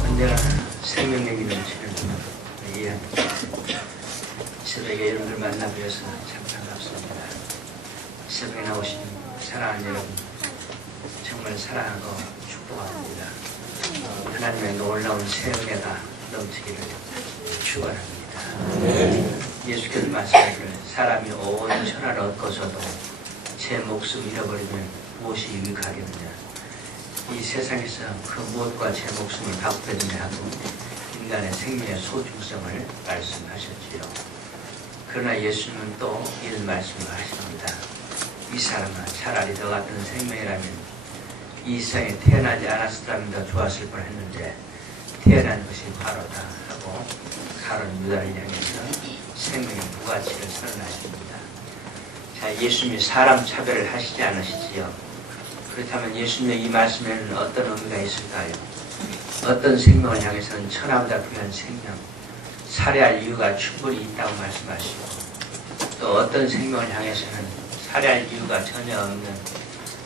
언제나 생명력이 넘치는 이한 새벽에 여러분들 만나 뵈어서 참 반갑습니다. 새벽에 나오신 사랑하는 여러분 정말 사랑하고 축복합니다. 하나님의 놀라운 새 은혜가 넘치기를 축원합니다. 예수께서 말씀하시기를 사람이 온 천하를 얻고서도 제 목숨 잃어버리면 무엇이 유익하겠느냐. 이 세상에서 그 무엇과 제 목숨을 바꾸려느냐 하고 인간의 생명의 소중성을 말씀하셨지요. 그러나 예수님은 또 이런 말씀을 하십니다. 이 사람아 차라리 너 같은 생명이라면 이 세상에 태어나지 않았으라면 더 좋았을 뻔했는데 태어난 것이 바로다 하고 가론 유다를 향해서 생명의 무가치를 선언하십니다. 자, 예수님이 사람 차별을 하시지 않으시지요. 그렇다면 예수님의 이 말씀에는 어떤 의미가 있을까요? 어떤 생명을 향해서는 천하보다 귀한 생명, 살해할 이유가 충분히 있다고 말씀하시고 또 어떤 생명을 향해서는 살해할 이유가 전혀 없는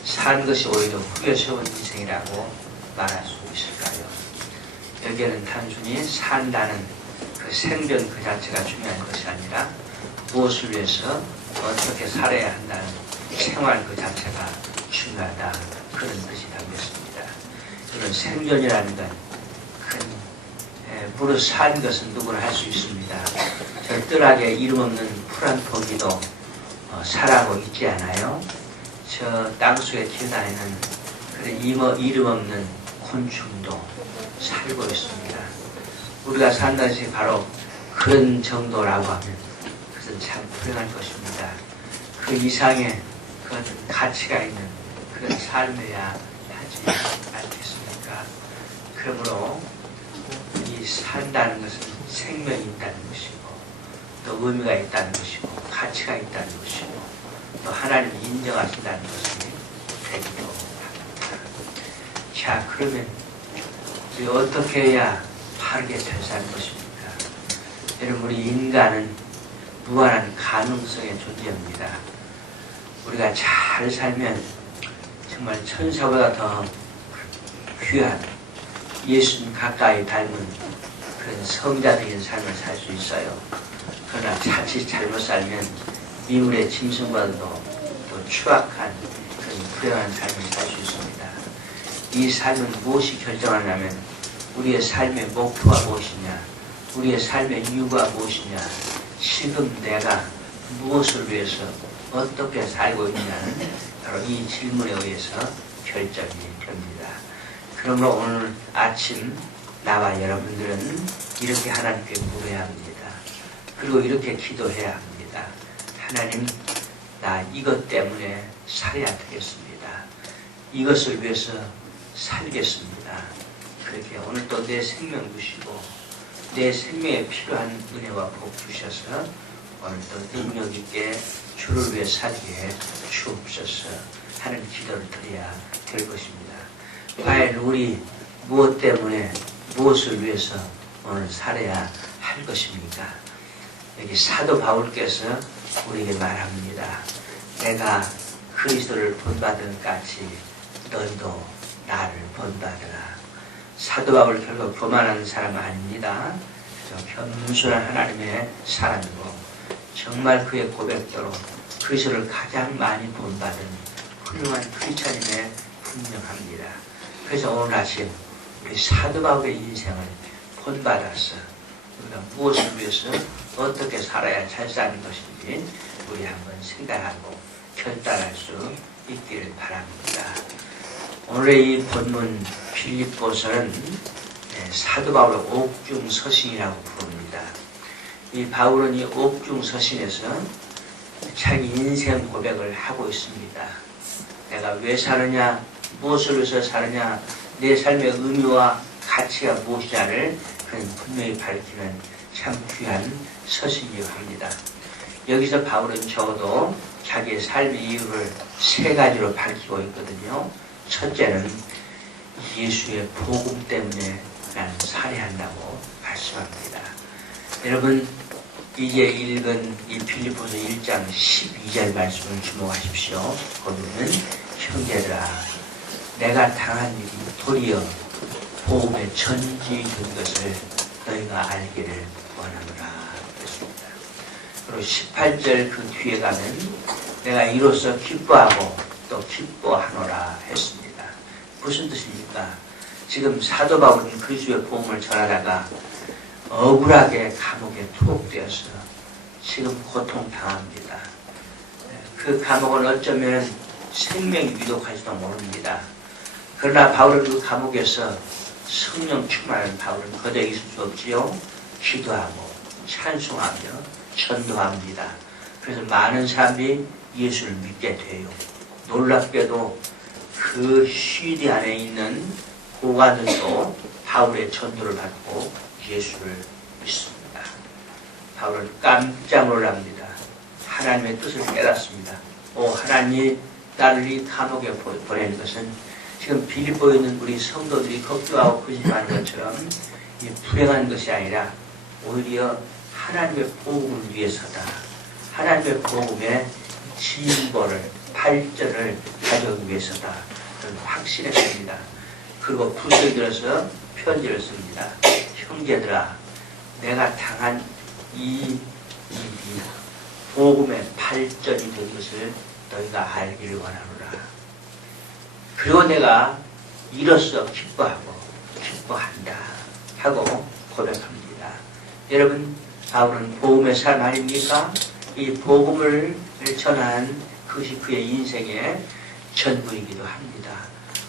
산 것이 오히려 후회스러운 인생이라고 말할 수 있을까요? 여기에는 단순히 산다는 그 생존 그 자체가 중요한 것이 아니라 무엇을 위해서 어떻게 살아야 한다는 생활 그 자체가 중요하다 그런 뜻이 담겼습니다. 그런 생존이라는 건 무릇 산 것은 누구나 할 수 있습니다. 저 뜰하게 이름 없는 푸른 고기도 살아고 있지 않아요? 저 땅속에 기어다니는 그런 이름 없는 곤충도 살고 있습니다. 우리가 산다는 것이 바로 그런 정도라고 하면 그것은 참 훌륭한 것입니다. 그 이상의 그 어떤 가치가 있는 그런 삶이야 하지 않겠습니까? 그러므로 이 산다는 것은 생명이 있다는 것이고 또 의미가 있다는 것이고 가치가 있다는 것이고 또 하나님이 인정하신다는 것이 되기도 합니다. 자, 그러면 우리 어떻게 해야 바르게 잘 사는 것입니까? 여러분, 우리 인간은 무한한 가능성의 존재입니다. 우리가 잘 살면 정말 천사보다 더 귀한 예수님 가까이 닮은 그런 성자적인 삶을 살 수 있어요. 그러나 자칫 잘못 살면 미물의 짐승보다도 더 추악한 그런 불행한 삶을 살 수 있습니다. 이 삶은 무엇이 결정하냐면 우리의 삶의 목표가 무엇이냐, 우리의 삶의 이유가 무엇이냐, 지금 내가 무엇을 위해서 어떻게 살고 있느냐는 바로 이 질문에 의해서 결정이 됩니다. 그러므로 오늘 아침 나와 여러분들은 이렇게 하나님께 물어야 합니다. 그리고 이렇게 기도해야 합니다. 하나님, 나 이것 때문에 살아야 되겠습니다. 이것을 위해서 살겠습니다. 그렇게 오늘도 내 생명 주시고 내 생명에 필요한 은혜와 복 주셔서 오늘도 능력 있게 주를 위해 살기에 주옵소서 하는 기도를 드려야 될 것입니다. 과연 우리 무엇 때문에 무엇을 위해서 오늘 살아야 할 것입니까? 여기 사도 바울께서 우리에게 말합니다. 내가 그리스도를 본받은 같이 너희도 나를 본받으라. 사도 바울 결국 교만한 사람은 아닙니다. 겸손한 하나님의 사람이고 정말 그의 고백대로 그리스도를 가장 많이 본받은 훌륭한 크리스찬임에 분명합니다. 그래서 오늘 아침 우리 사도 바울의 인생을 본받아서 우리가 무엇을 위해서 어떻게 살아야 잘 사는 것인지 우리 한번 생각하고 결단할 수 있기를 바랍니다. 오늘의 이 본문 빌립보서는 사도 바울의 옥중서신이라고 부릅니다. 이 바울은 이 옥중서신에서 자기 인생 고백을 하고 있습니다. 내가 왜 사느냐, 무엇을 위해서 사느냐, 내 삶의 의미와 가치가 무엇이냐를 그는 분명히 밝히는 참 귀한 서신이라고 합니다. 여기서 바울은 적어도 자기의 삶의 이유를 세 가지로 밝히고 있거든요. 첫째는 예수의 복음 때문에 나는 살해한다고 말씀합니다. 여러분, 이제 읽은 이 빌립보서 1장 12절 말씀을 주목하십시오. 거기는 형제들아 내가 당한 일이 도리어 복음의 전지인 것을 너희가 알기를 원하노라 그랬습니다. 그리고 18절 그 뒤에 가면 내가 이로써 기뻐하고 또 기뻐하노라 했습니다. 무슨 뜻입니까? 지금 사도 바울은 그리스도의 복음을 전하다가 억울하게 감옥에 투옥되어서 지금 고통당합니다. 그 감옥은 어쩌면 생명이 위독할지도 모릅니다. 그러나 바울은 그 감옥에서 성령 충만한 바울은 거기에 있을 수 없지요. 기도하고 찬송하며 전도합니다. 그래서 많은 사람들이 예수를 믿게 돼요. 놀랍게도 그 시리 안에 있는 고관들도 바울의 전도를 받고 예수를 믿습니다. 바울은 깜짝 놀랍니다. 하나님의 뜻을 깨닫습니다. 하나님 나를 이 감옥에 보내는 것은 지금 빌립보에 있는 우리 성도들이 걱정하고 거짓말하는 것처럼 불행한 것이 아니라 오히려 하나님의 복음을 위해서다. 하나님의 복음의 진보를 발전을 가져오기 위해서다. 저는 확신했습니다. 그리고 부서에 들어서 편지를 씁니다. 형제들아 내가 당한 이 일이 복음의 발전이 된 것을 너희가 알기를 원하노라. 그리고 내가 이로써 기뻐하고 기뻐한다 하고 고백합니다. 여러분 바울은 복음의 삶 아닙니까? 이 복음을 전한 그것이 그의 인생의 전부이기도 합니다.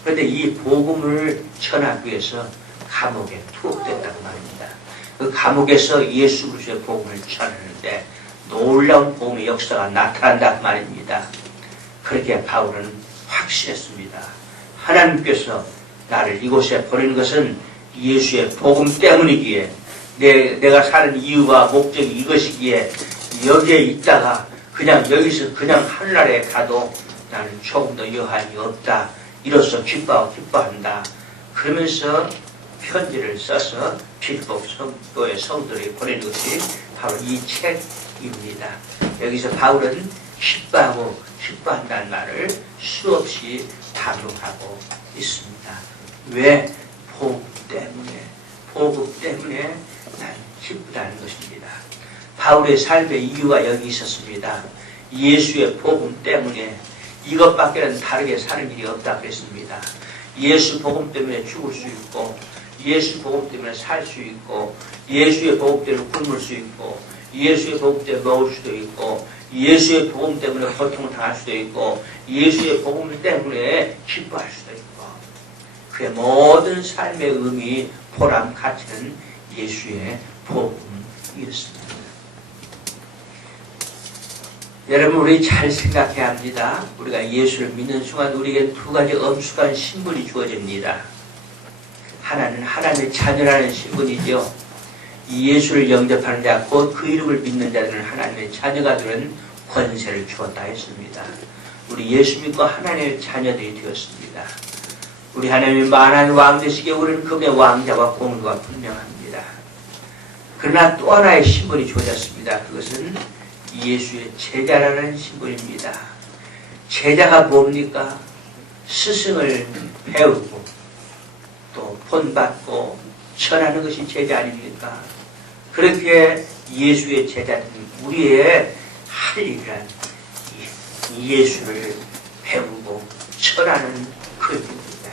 그런데 이 복음을 전하기 위해서 감옥에 투옥됐다고 말입니다. 그 감옥에서 예수 그리스도의 복음을 전하는데 놀라운 복음의 역사가 나타난다고 말입니다. 그렇게 바울은 확신했습니다. 하나님께서 나를 이곳에 보내는 것은 예수의 복음 때문이기에 내가 사는 이유와 목적이 이것이기에 여기에 있다가 그냥 여기서 그냥 하늘나라에 가도 나는 조금 더 여한이 없다. 이로써 기뻐하고 기뻐한다. 그러면서 편지를 써서 빌립보 성도의 성도들에게 보내는 것이 바로 이 책입니다. 여기서 바울은 기뻐하고 기뻐한다는 말을 수없이 반복하고 있습니다. 왜? 복음 때문에 난 기쁘다는 것입니다. 바울의 삶의 이유가 여기 있었습니다. 예수의 복음 때문에 이것밖에는 다르게 사는 일이 없다 그랬습니다. 예수 복음 때문에 죽을 수 있고 예수 복음 때문에 살 수 있고 예수의 복음 때문에 굶을 수 있고 예수의 복음 때문에 먹을 수도 있고 예수의 복음 때문에 고통을 당할 수도 있고 예수의 복음 때문에 기뻐할 수도 있고 그의 모든 삶의 의미, 보람, 가치는 예수의 복음이었습니다. 여러분 우리 잘 생각해야 합니다. 우리가 예수를 믿는 순간 우리에게 두 가지 엄숙한 신분이 주어집니다. 하나는 하나님의 자녀라는 신분이죠. 이 예수를 영접하는 자, 곧 그 이름을 믿는 자들은 하나님의 자녀가 되는 권세를 주었다 했습니다. 우리 예수 믿고 하나님의 자녀들이 되었습니다. 우리 하나님이 만한 왕 되시기에 우리는 그분의 왕자와 공주가 분명합니다. 그러나 또 하나의 신분이 주어졌습니다. 그것은 예수의 제자라는 신분입니다. 제자가 뭡니까? 스승을 배우고 또 본받고 전하는 것이 제자 아닙니까? 그렇게 예수의 제자는 우리의 할 일이란 예수를 배우고 전하는 그 일입니다.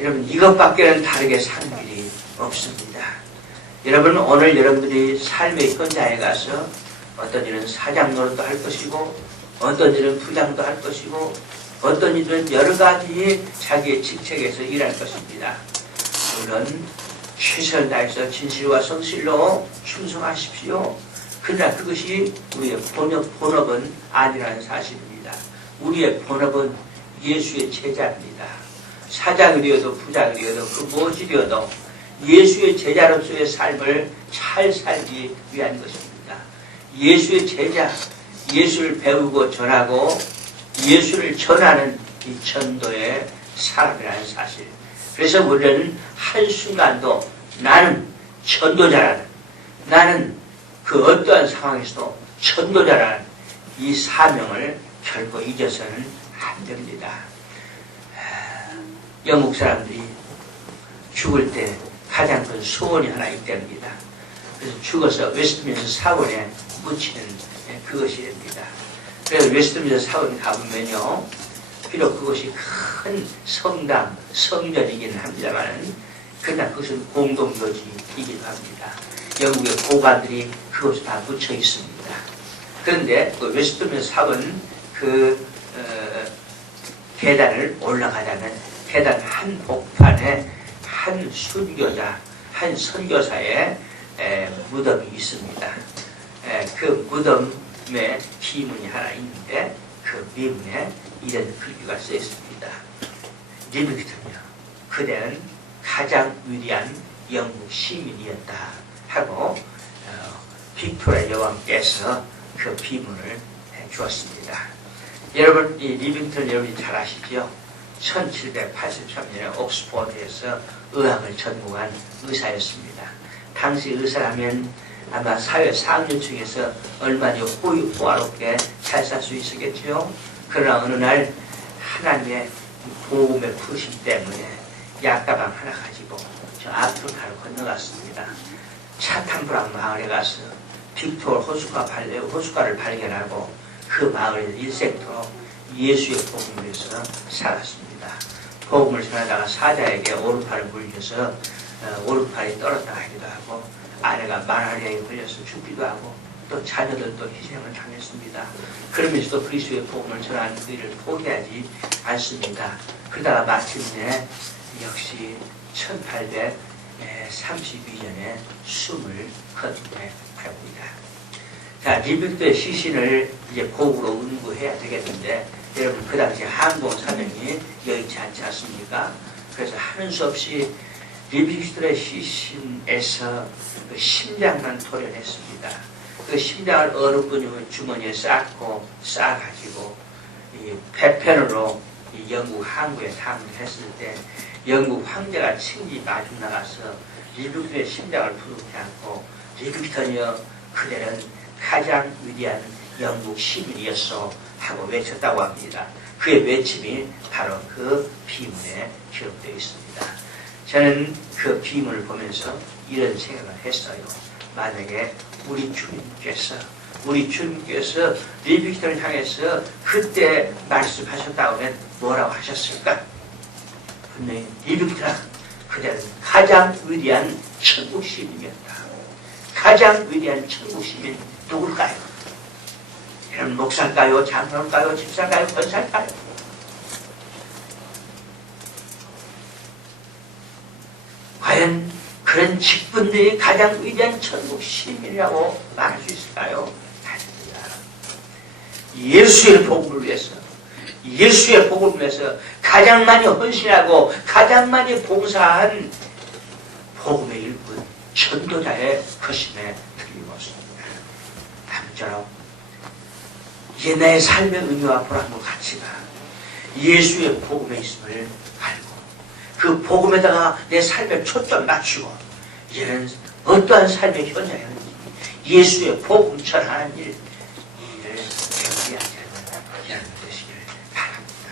여러분 이것밖에는 다르게 사는 일이 없습니다. 여러분 오늘 여러분들이 삶의 현장에 가서 어떤 일은 사장 노릇도 할 것이고 어떤 일은 부장도 할 것이고 어떤 일은 여러 가지 자기의 직책에서 일할 것입니다. 물론 최선을 다해서 진실과 성실로 충성하십시오. 그러나 그것이 우리의 본업은 아니라는 사실입니다. 우리의 본업은 예수의 제자입니다. 사장이 되어도 부장이 되어도 그 무엇이 되어도 예수의 제자로서의 삶을 잘 살기 위한 것입니다. 예수의 제자, 예수를 배우고 전하고 예수를 전하는 이 전도의 사람이라는 사실. 그래서 우리는 한순간도 나는 전도자라는, 나는 그 그 어떠한 상황에서도 전도자라는 이 사명을 결코 잊어서는 안 됩니다. 영국 사람들이 죽을 때 가장 큰 소원이 하나 있답니다. 그래서 죽어서 웨스트민스터 사원에 묻히는 그것이 됩니다. 그래서 웨스트민스터 사원 가보면요, 비록 그것이 큰 성당, 성전이기는 합니다만, 그러나 그것은 공동묘지이기도 합니다. 영국의 고관들이 그것을 다 묻혀 있습니다. 그런데 그 웨스트민스터 사원 계단을 올라가자면 계단 한 복판에 한 순교자, 한 선교사의 무덤이 있습니다. 그 무덤에 비문이 하나 있는데 그 비문에 이런 글귀가 써 있습니다. 리빙스턴이요, 그대는 가장 위대한 영국 시민이었다 하고 빅토리아 여왕께서 그 비문을 주었습니다. 여러분, 이 리빙턴 여러분이 잘 아시죠? 1783년에 옥스퍼드에서 의학을 전공한 의사였습니다. 당시 의사라면 아마 사회 상류층에서 얼마나 호화롭게 잘 살 수 있었겠죠. 그러나 어느 날 하나님의 복음의 부르심 때문에 약가방 하나 가지고 저 아프리카를 건너갔습니다. 차탄브랑 마을에 가서 빅토르 호숫가를 발견하고 그 마을에서 일생토록 예수의 복음을 위해서 살았습니다. 복음을 전하다가 사자에게 오른팔을 물려서 오른팔이 떨었다 하기도 하고, 아내가 말라리아에 걸려서 죽기도 하고, 또 자녀들도 희생을 당했습니다. 그러면서도 그리스도의 복음을 전하는 그 일을 포기하지 않습니다. 그러다가 마침내 역시 1832년에 숨을 거두게 합니다. 자, 리빙턴의 시신을 이제 고국으로 운구해야 되겠는데, 여러분, 그 당시 항공 사명이 여의치 않지 않습니까? 그래서 하는 수 없이 리빙턴의 시신에서 그 심장만 도려냈습니다. 그 심장을 어느 주머니에 쌓아가지고 이 배편으로 이 영국 항구에 탐했을 때 영국 황제가 친히 마중 나가서 리빙턴의 심장을 부르지 않고, 리빙턴이여, 그대는 가장 위대한 영국 시민이었어 하고 외쳤다고 합니다. 그의 외침이 바로 그 비문에 기록되어 있습니다. 저는 그 비문을 보면서 이런 생각을 했어요. 만약에 우리 주님께서 리빙턴을 향해서 그때 말씀하셨다고 하면 뭐라고 하셨을까? 분명히 리빙턴아, 그대는 가장 위대한 천국 시민이었다. 가장 위대한 천국 시민 누굴까요? 여러분, 목사일까요? 장로일까요? 집사일까요? 권사일까요? 과연 그런 직분들이 가장 위대한 천국 시민이라고 말할 수 있을까요? 아닙니다. 예수의 복음을 위해서, 예수의 복음을 위해서 가장 많이 헌신하고 가장 많이 봉사한 복음의 일꾼, 전도자의 것임에 틀림없습니다. 아무쪼록 이제 내 삶의 의미와 보람과 가치가 예수의 복음에 있음을 알고 그 복음에다가 내 삶의 초점 맞추고 이제는 어떠한 삶의 현장이든지 예수의 복음 전하는 일, 이 일을 경계하지 않는 여러분 되시길 바랍니다.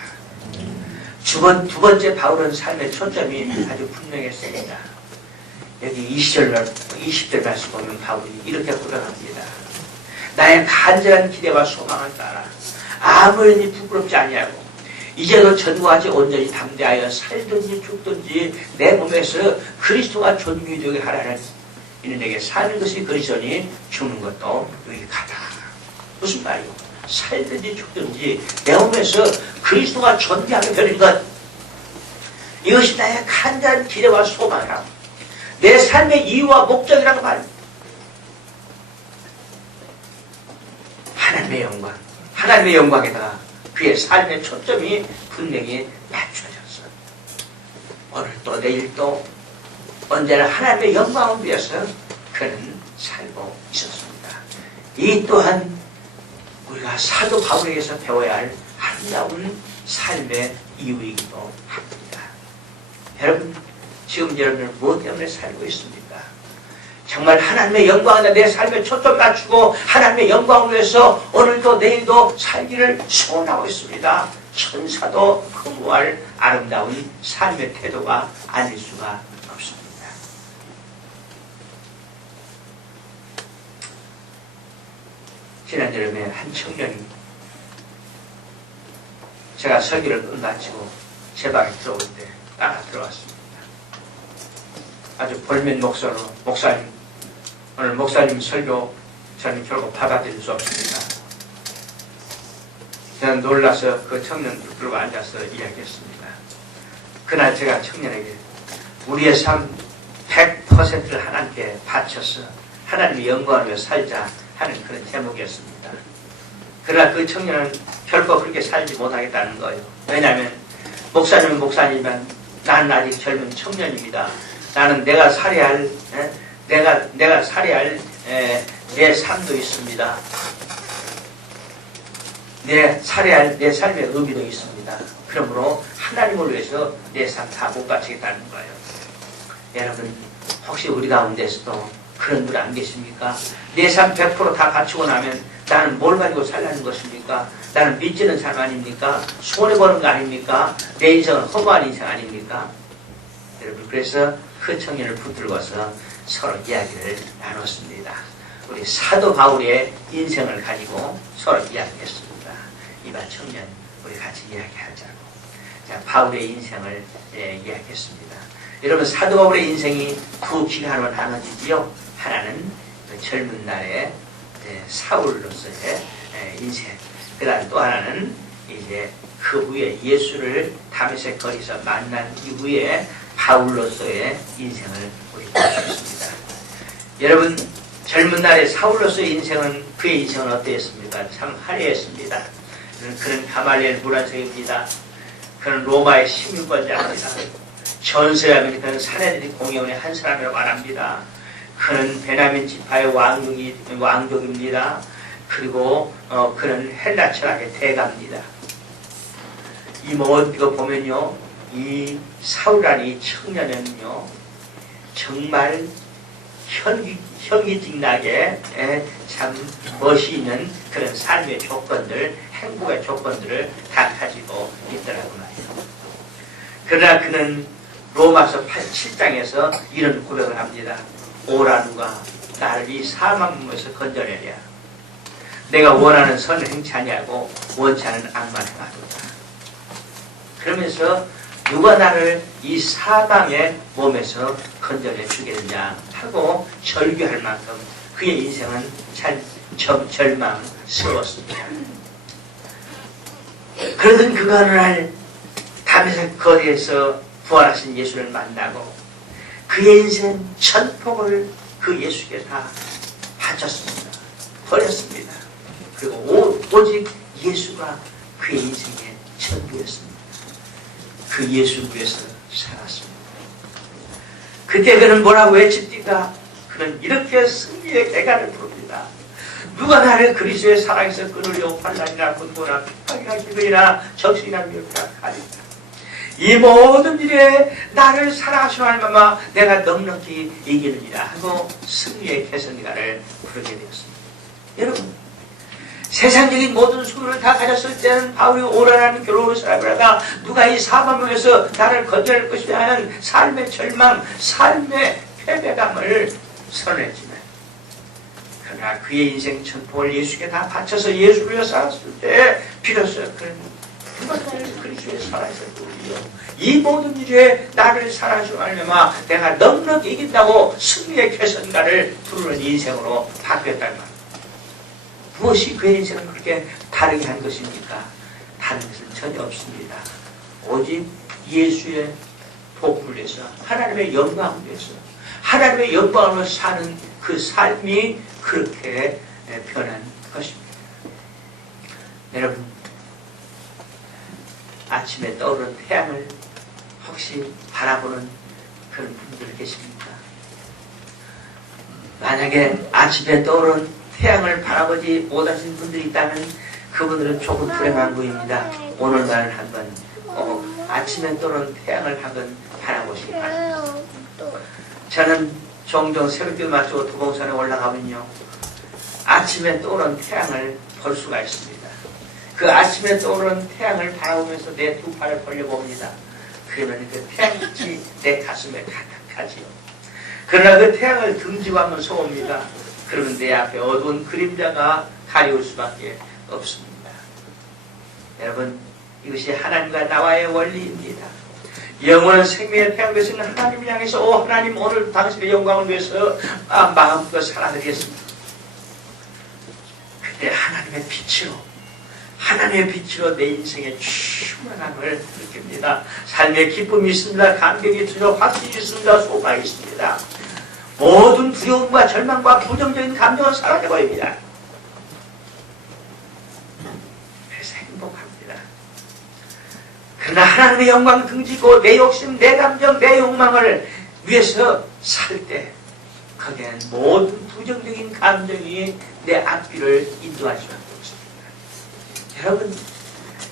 두 번째 바울은 삶의 초점이 아주 분명했습니다. 여기 20절 말씀 보면 바울이 이렇게 고백합니다. 나의 간절한 기대와 소망을 따라 아무리 부끄럽지 아니하고 이제도 전과하지 온전히 담대하여 살든지 죽든지 내 몸에서 그리스도가 존귀되게 하라는 이는 내게 사는 것이 그리스도니 죽는 것도 유익하다. 무슨 말이요? 살든지 죽든지 내 몸에서 그리스도가 존귀하게 되는 것, 이것이 나의 간절한 기대와 소망이라고, 내 삶의 이유와 목적이라고 말합니다. 하나님의 영광에다가 그의 삶의 초점이 분명히 맞춰졌어. 오늘도 내일도 언제나 하나님의 영광을 위해서 그는 살고 있었습니다. 이 또한 우리가 사도 바울에게서 배워야 할 아름다운 삶의 이유이기도 합니다. 여러분, 지금 여러분은 무엇 때문에 살고 있습니까? 정말 하나님의 영광에 내 삶에 초점 맞추고 하나님의 영광을 위해서 오늘도 내일도 살기를 소원하고 있습니다. 천사도 거부할 아름다운 삶의 태도가 아닐 수가 없습니다. 지난 여름에 한 청년이 제가 설교를 끝마치고 제 방에 들어올 때 따라 들어왔습니다. 아주 볼멘 목소리로 목사님, 오늘 목사님 설교 저는 결국 받아들일 수 없습니다. 저는 놀라서 그 청년 붙들고 앉아서 이야기했습니다. 그날 제가 청년에게 우리의 삶 100%를 하나님께 바쳐서 하나님의 영광을 위해 살자 하는 그런 제목이었습니다. 그러나 그 청년은 결코 그렇게 살지 못하겠다는 거예요. 왜냐하면 목사님은 목사님이지만 나는 아직 젊은 청년입니다. 나는 내가 살아야 할 내가 살아야 할 내 삶도 있습니다. 살아야 할 내 삶의 의미도 있습니다. 그러므로 하나님을 위해서 내 삶 다 못 바치겠다는 거예요. 여러분 혹시 우리 가운데서도 그런 분 안 계십니까? 내 삶 100% 다 바치고 나면 나는 뭘 가지고 살라는 것입니까? 나는 빚지는 삶 아닙니까? 손해보는 거 아닙니까? 내 인생은 허무한 인생 아닙니까? 여러분 그래서 그 청년을 붙들고서 서로 이야기를 나눴습니다. 우리 사도 바울의 인생을 가지고 서로 이야기했습니다. 이봐 청년 우리 같이 이야기하자고. 자, 바울의 인생을 이야기했습니다. 여러분 사도 바울의 인생이 두 기간으로 나눠지지요. 하나는 그 젊은 날의 사울로서의 인생, 그 다음 또 하나는 이제 그 후에 예수를 다메섹 거리에서 만난 이후에 바울로서의 인생을 우리 볼 수 있습니다. 여러분 젊은 날의 사울로서의 인생은 그의 인생은 어땠습니까? 참 화려했습니다. 그는 가말리엘 문화생입니다. 그는 로마의 식민권자입니다. 전세하면 그는 사내들이 공영의 한 사람이라고 말합니다. 그는 베냐민 지파의 왕족입니다. 그리고 그는 헬라 철학의 대가입니다. 이거 보면요, 이 사울이라는 이 청년은요 정말 현기증나게 참 멋이 있는 그런 삶의 조건들, 행복의 조건들을 다 가지고 있더라고 말이에요. 그러나 그는 로마서 7장에서 이런 고백을 합니다. 오라 누가 나를 이 사망문에서 건져내랴. 내가 원하는 선을 행치 아니하고 원치 않은 악만 행하도다. 그러면서 누가 나를 이 사망의 몸에서 건져내 주겠느냐 하고 절규할 만큼 그의 인생은 참 절망스러웠습니다. 그러던 그가 어느 날 다메섹 거리에서 부활하신 예수를 만나고 그의 인생 전폭을 그 예수께 다 바쳤습니다. 버렸습니다. 그리고 오직 예수가 그의 인생의 전부였습니다. 그 예수 위해서 살았습니다. 그때 그는 뭐라고 외칩니까? 그는 이렇게 승리의 대가를 부릅니다. 누가 나를 그리스도의 사랑에서 끊으려 환난이나 분고나 핍박이나 기근이나 적신이나 미혹이나 가리라. 이 모든 일에 나를 사랑하시는 하나님아 내가 넉넉히 이기느니라 하고 승리의 개선가를 부르게 되었습니다. 여러분 세상적인 모든 수를 다 가졌을 때는 바울이 오라라는 괴로운 사람이라가 누가 이 사망에서 나를 건져낼 것이냐 하는 삶의 절망, 삶의 패배감을 선언했지만 그러나 그의 인생 전폭을 예수께 다 바쳐서 예수를 위해 살았을 때 비로소 그는 누가 나를 그리스도의 사랑에서 끌리요 이 모든 일에 나를 사랑하시고 하려면 내가 넉넉히 이긴다고 승리의 개선가를 부르는 인생으로 바뀌었다는 말. 무엇이 그의 인생을 그렇게 다르게 한 것입니까? 다른 것은 전혀 없습니다. 오직 예수의 복음을 위해서 하나님의 영광을 위해서 하나님의 영광으로 사는 그 삶이 그렇게 변한 것입니다. 여러분 아침에 떠오르는 태양을 혹시 바라보는 그런 분들 계십니까? 만약에 아침에 떠오르는 태양을 바라보지 못하신 분들이 있다면 그분들은 조금 불행한 분입니다. 오늘날 한번 아침에 떠오르는 태양을 한번 바라보시기 바랍니다. 저는 종종 새벽길 마치고 도봉산에 올라가면요, 아침에 떠오르는 태양을 볼 수가 있습니다. 그 아침에 떠오르는 태양을 바라보면서 내 두 팔을 벌려봅니다. 그러면 그 태양빛이 내 가슴에 가득하지요. 그러나 그 태양을 등지고 한번 쏘옵니다. 그러면 내 앞에 어두운 그림자가 가려울 수밖에 없습니다. 여러분, 이것이 하나님과 나와의 원리입니다. 영원한 생명의 태양 되시는 하나님을 향해서 오 하나님, 오늘 당신의 영광을 위해서 마음껏 살아드리겠습니다. 그때 하나님의 빛으로 내 인생의 충만함을 느낍니다. 삶의 기쁨이 있습니다. 감격이 있습니다. 확신이 있습니다. 소망이 있습니다. 모든 두려움과 절망과 부정적인 감정은 사라져버립니다. 그래서 행복합니다. 그러나 하나님의 영광을 등지고 내 욕심, 내 감정, 내 욕망을 위해서 살 때 거기에는 모든 부정적인 감정이 내 앞길을 인도할 수밖에 없습니다.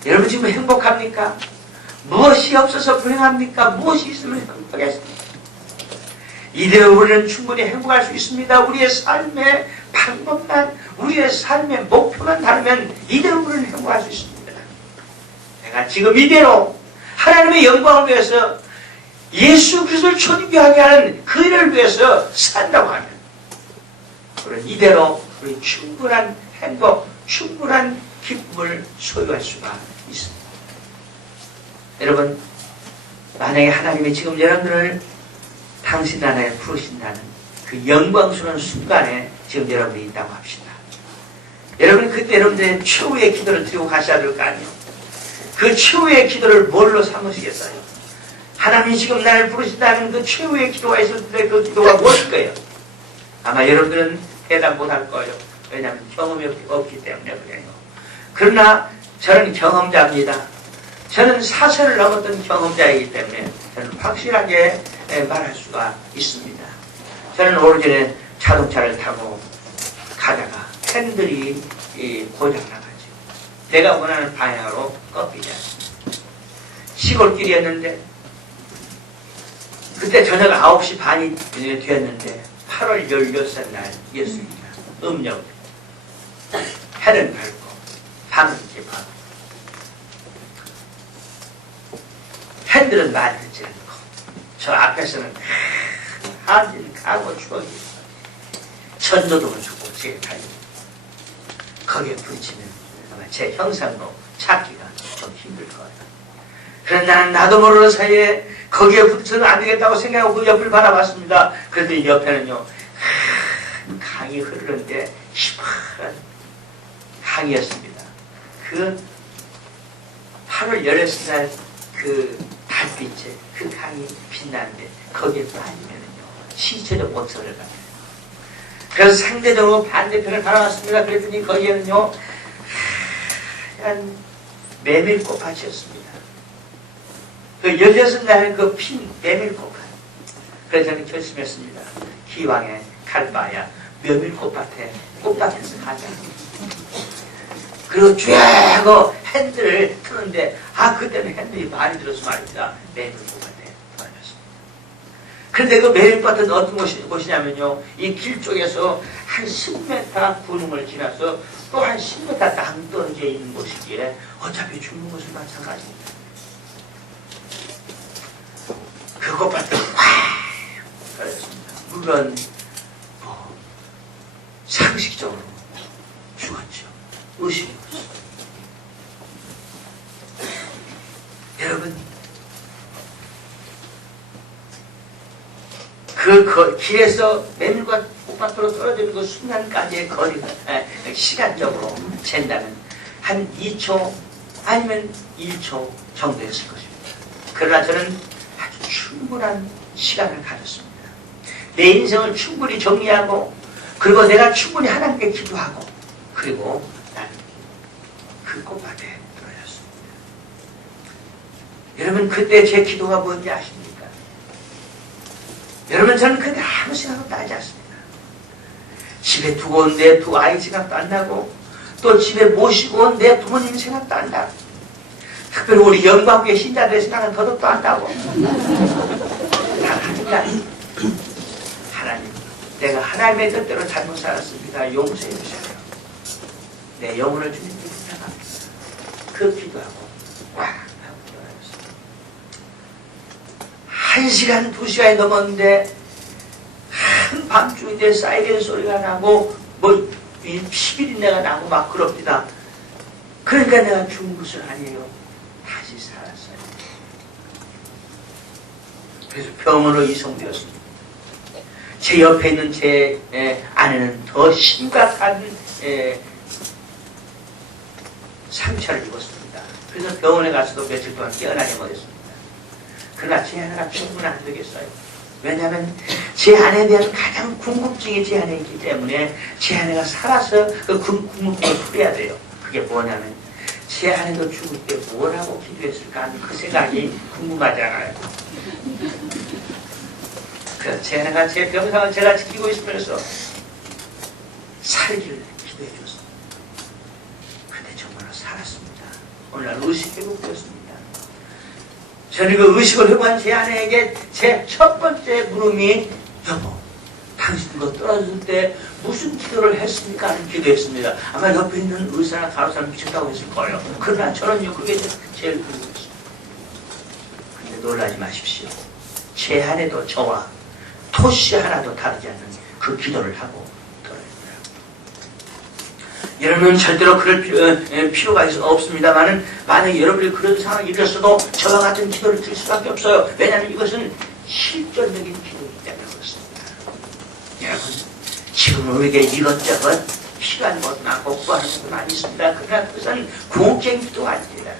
여러분 지금 행복합니까? 무엇이 없어서 불행합니까? 무엇이 있으면 행복하겠습니까? 이대로 우리는 충분히 행복할 수 있습니다. 우리의 삶의 방법만, 우리의 삶의 목표만 다르면 이대로 우리는 행복할 수 있습니다. 내가 지금 이대로 하나님의 영광을 위해서 예수 그리스도를 존귀하게 하는 그 일을 위해서 산다고 하면 우리는 이대로 우리 충분한 행복, 충분한 기쁨을 소유할 수가 있습니다. 여러분, 만약에 하나님이 지금 여러분들을 당신 나라에 부르신다는 그 영광스러운 순간에 지금 여러분이 있다고 합시다. 여러분, 그때 여러분들의 최후의 기도를 드리고 가셔야 될 거 아니에요. 그 최후의 기도를 뭘로 삼으시겠어요? 하나님이 지금 나를 부르신다는 그 최후의 기도가 있을 때 그 기도가 무엇일 거예요? 아마 여러분들은 대답 못할 거예요. 왜냐하면 경험이 없기 때문에 그래요. 그러나 저는 경험자입니다. 저는 사세를 넘었던 경험자이기 때문에 저는 확실하게 말할 수가 있습니다. 저는 오래전에 자동차를 타고 가다가 핸들이 고장나가지고 내가 원하는 방향으로 꺾이지 않습니다. 시골길이었는데 그때 저녁 9시 반이 되었는데 8월 16살 날이었습니다. 음력 해는 밝고 밤은 깊어 핸들은 많이 듣지 않고 저 앞에서는 한진 가고 추억이 전도동을 주고 제게 달리고 거기에 부딪히면 아마 제 형상도 찾기가 좀 힘들 거예요. 그런데 나는 나도 모르는 사이에 거기에 부딪혀서는 안 되겠다고 생각하고 그 옆을 바라봤습니다. 그런데 옆에는요 강이 흐르는데 시원한 강이었습니다. 그 8월 16날 그 달빛에 그 강이 빛나는데 거기에 빠지면은요 시체도 못 들어갑니다. 그래서 상대적으로 반대편을 바라봤습니다. 그랬더니 거기에는요 하얀 메밀꽃밭이었습니다. 그 16날 그 핀 메밀꽃밭. 그래서 저는 결심했습니다. 기왕에 갈 바야 메밀꽃밭에 꽃밭에서 가자. 그리고 쭉 하고 핸들을 트는데 그때는 핸들이 많이 들어서 말입니다. 메밀꽃밭에 돌아갔습니다. 그런데 그 메밀밭은 어떤 곳이냐면요 이 길 쪽에서 한 10m 구름을 지나서 또 한 10m 땅 떨어져 있는 곳이기에 어차피 죽는 것은 마찬가지입니다. 그 꽃밭은 확 그랬습니다. 물론 상식적으로 죽었죠. 의심이 없어요. 여러분 그 길에서 메밀과 꽃밭으로 떨어지는 그 순간까지의 거리가 시간적으로 잰다면 한 2초 아니면 1초 정도였을 것입니다. 그러나 저는 아주 충분한 시간을 가졌습니다. 내 인생을 충분히 정리하고 그리고 내가 충분히 하나님께 기도하고 그리고 나는 그 꽃밭에 들어갔습니다. 여러분 그때 제 기도가 뭔지 아십니까? 여러분 저는 그때 아무 생각도 나지 않습니다. 집에 두고 온 내 두 아이 생각도 안 나고 또 집에 모시고 온 내 부모님 생각도 안 나고 특별히 우리 영광교회 신자들의 생각은 더더욱도 안 나고 다 하나님 하나님 내가 하나님의 뜻대로 잘못 살았습니다. 용서해 주세요. 내 영혼을 주님께 부탁합니다. 그 기도하고 꽉 하고 돌아갔습니다. 1시간, 2시간이 넘었는데 한밤중인데 사이렌 소리가 나고 뭐 피비린내가 나고 막 그럽니다. 그러니까 내가 죽은 것은 아니에요. 다시 살았어요. 그래서 병원으로 이송되었습니다. 제 옆에 있는 제 아내는 더 심각한 상처를 입었습니다. 그래서 병원에 가서도 며칠 동안 깨어나지 못했습니다. 그러나 제 아내가 죽으면 안 되겠어요. 왜냐하면 제 아내에 대한 가장 궁금증이 제 안에 있기 때문에 제 아내가 살아서 그 궁금증을 풀어야 돼요. 그게 뭐냐면 제 아내도 죽을 때 뭐라고 기도했을까 하는 그 생각이 궁금하잖아요. 그래서 제 아내가 제 병상을 제가 지키고 있으면서 살기를 기도해 줬습니다. 근데 정말로 살았습니다. 오늘날 의식 회복되었습니다. 저는 그 의식을 회복한 제 아내에게 제 첫 번째 물음이 여보, 당신 그거 떨어질 때 무슨 기도를 했습니까? 하는 기도했습니다. 아마 옆에 있는 의사나 간호사는 미쳤다고 했을 거예요. 그러나 저는요, 그게 제일 궁금했습니다. 근데 놀라지 마십시오. 제 아내도 저와 토시 하나도 다르지 않는 그 기도를 하고 여러분은 절대로 그럴 필요가 없습니다만은 만약에 여러분이 그런 상황이 일어서도 저와 같은 기도를 드릴 수밖에 없어요. 왜냐하면 이것은 실존적인 기도이기 때문에 그렇습니다. 여러분, 지금 우리에게 이것저것 필요한 것도 많고 구하는 것도 많이 있습니다. 그러나 그것은 궁극적인 기도가 아닙니다.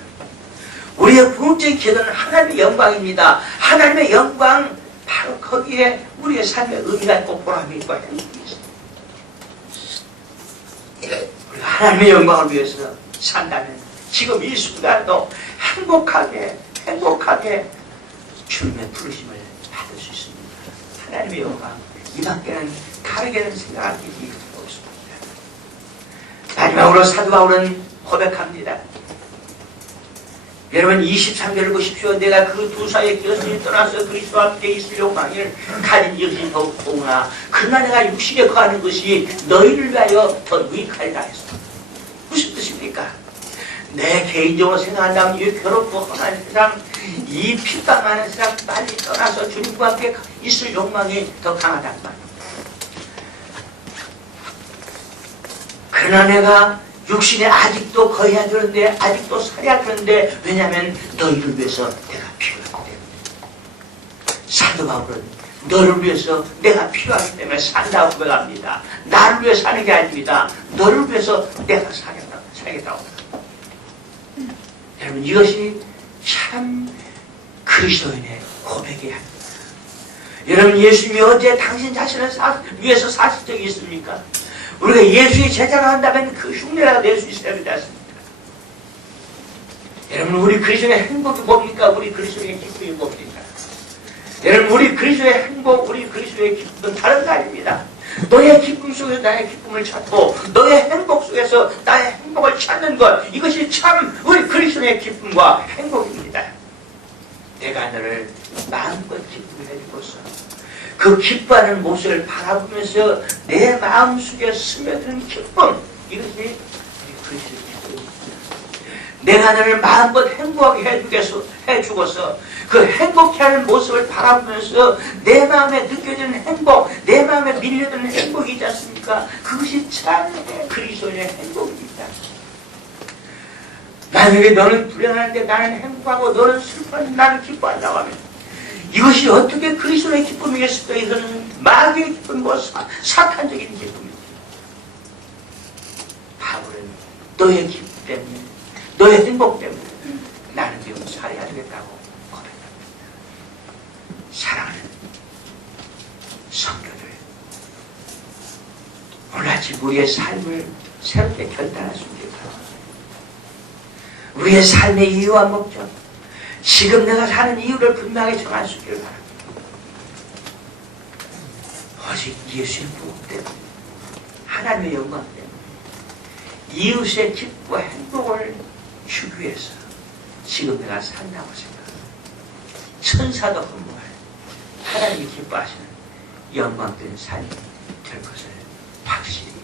우리의 궁극적인 기도는 하나님의 영광입니다. 하나님의 영광, 바로 거기에 우리의 삶의 의미가 있고 보람이 있고 행복이 있습니다. 우리가 하나님의 영광을 위해서 산다면 지금 이 순간도 행복하게 주님의 부르심을 받을 수 있습니다. 하나님의 영광, 이 밖에는 다르게는 생각할 일이 없습니다. 마지막으로 사도 바울은 고백합니다. 여러분 23절을 보십시오. 내가 그 두 사이의 교수님 떠나서 그리스도와 함께 있을 욕망을 가진 이것이 더욱더구나. 그러나 내가 육신에 거하는 것이 너희를 위하여 더 유익하리라 했습니다. 무슨 뜻입니까? 내 개인적으로 생각한다면 이 괴롭고 험한 세상, 이 핍박하는 세상 빨리 떠나서 주님과 함께 있을 욕망이 더 강하단 말입니다. 그러나 내가 육신에 아직도 거해야 되는데, 아직도 살아야 되는데, 왜냐하면 너희를 위해서 내가 필요하기 때문에. 사도 바울은 너를 위해서 내가 필요하기 때문에 산다고 고백합니다. 나를 위해 사는 게 아닙니다. 너를 위해서 내가 살겠다고. 여러분, 이것이 참 그리스도인의 고백이야. 여러분, 예수님이 언제 당신 자신을 위해서 사실 적이 있습니까? 우리가 예수의 제자를 한다면 그 흉내라도 낼 수 있어야 되지 않습니까? 여러분, 우리 그리스도의 행복이 뭡니까? 우리 그리스도의 기쁨이 뭡니까? 여러분, 우리 그리스도의 행복, 우리 그리스도의 기쁨은 다른 거 아닙니다. 너의 기쁨 속에서 나의 기쁨을 찾고 너의 행복 속에서 나의 행복을 찾는 것, 이것이 참 우리 그리스도의 기쁨과 행복입니다. 내가 너를 마음껏 기쁘게 해주고서 그 기뻐하는 모습을 바라보면서 내 마음속에 스며드는 기쁨, 이것이 우리 그리스도의 기쁨입니다. 내가 너를 마음껏 행복하게 해주고서 그 행복해하는 모습을 바라보면서 내 마음에 느껴지는 행복, 내 마음에 밀려드는 행복이 있지 않습니까? 그것이 참 그리스도의 행복입니다. 만약에 너는 불행한데 나는 행복하고 너는 슬퍼하는데 나는 기뻐한다고 하면 이것이 어떻게 그리스도의 기쁨이겠습니까? 이것은 마귀의 기쁨이고 사탄적인 기쁨입니다. 바울은 너의 기쁨 때문에, 너의 행복 때문에 나는 지금 살아야 되겠다고 고백합니다. 사랑하는 성도들, 오늘 아침 우리의 삶을 새롭게 결단했으면 좋겠다. 우리의 삶의 이유와 목적, 지금 내가 사는 이유를 분명하게 정할 수 있기를 바랍니다. 오직 예수의 복음 때문에, 하나님의 영광 때문에, 이웃의 기쁨과 행복을 주기 위해서 지금 내가 산다고 생각합니다. 천사도 흠모할 하나님이 기뻐하시는 영광된 삶입니다. 될 것을 확실히